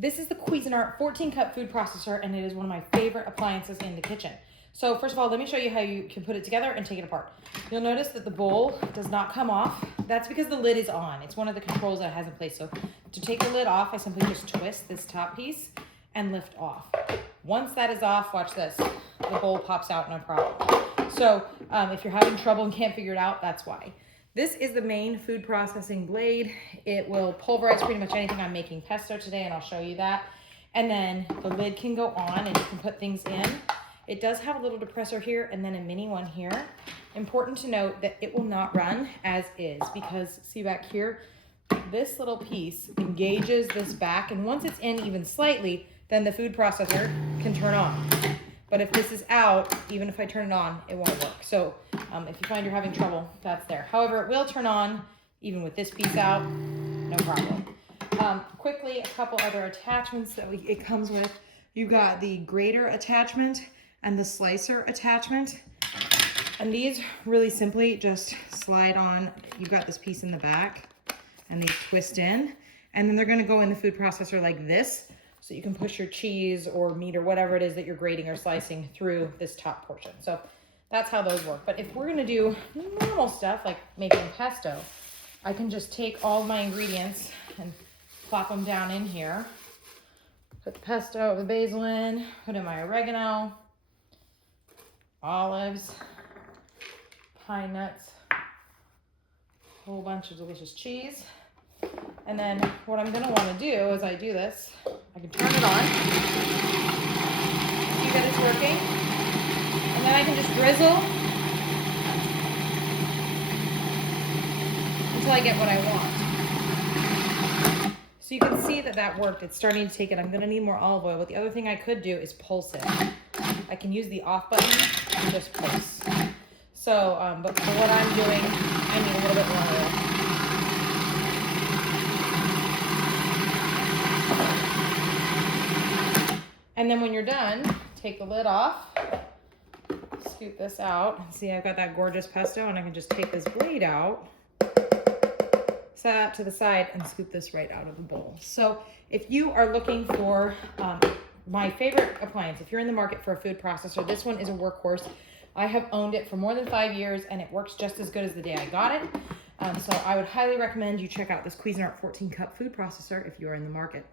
This is the Cuisinart 14 cup food processor, and it is one of my favorite appliances in the kitchen. So first of all, let me show you how you can put it together and take it apart. You'll notice that the bowl does not come off. That's because the lid is on. It's one of the controls that it has in place. So to take the lid off, I simply just twist this top piece and lift off. Once that is off, watch this. The bowl pops out, no problem. So if you're having trouble and can't figure it out, that's why. This is the main food processing blade. It will pulverize pretty much anything. I'm making pesto today, and I'll show you that. And then the lid can go on, and you can put things in. It does have a little depressor here and then a mini one here. Important to note that it will not run as is, because see back here, this little piece engages this back, and once it's in even slightly, then the food processor can turn on. But if this is out, even if I turn it on, it won't work. So if you find you're having trouble, that's there. However, it will turn on even with this piece out, no problem. Quickly, a couple other attachments that it comes with. You've got the grater attachment and the slicer attachment. And these really simply just slide on. You've got this piece in the back and they twist in, and then they're gonna go in the food processor like this, so you can push your cheese or meat or whatever it is that you're grating or slicing through this top portion. So that's how those work. But if we're gonna do normal stuff like making pesto, I can just take all my ingredients and plop them down in here. Put the pesto, the basil in, put in my oregano, olives, pine nuts, a whole bunch of delicious cheese. And then what I'm gonna wanna do as I do this, I can turn it on. See that it's working? And then I can just drizzle until I get what I want. So you can see that that worked. It's starting to take it. I'm gonna need more olive oil, but the other thing I could do is pulse it. I can use the off button and just pulse. So, but for what I'm doing, I need a little bit more oil. And then when you're done, take the lid off, scoop this out. See, I've got that gorgeous pesto, and I can just take this blade out, set that to the side, and scoop this right out of the bowl. So if you are looking for my favorite appliance, if you're in the market for a food processor, this one is a Workhorse. I have owned it for more than 5 years, and it works just as good as the day I got it. So I would highly recommend you check out this Cuisinart 14 cup food processor if you're in the market.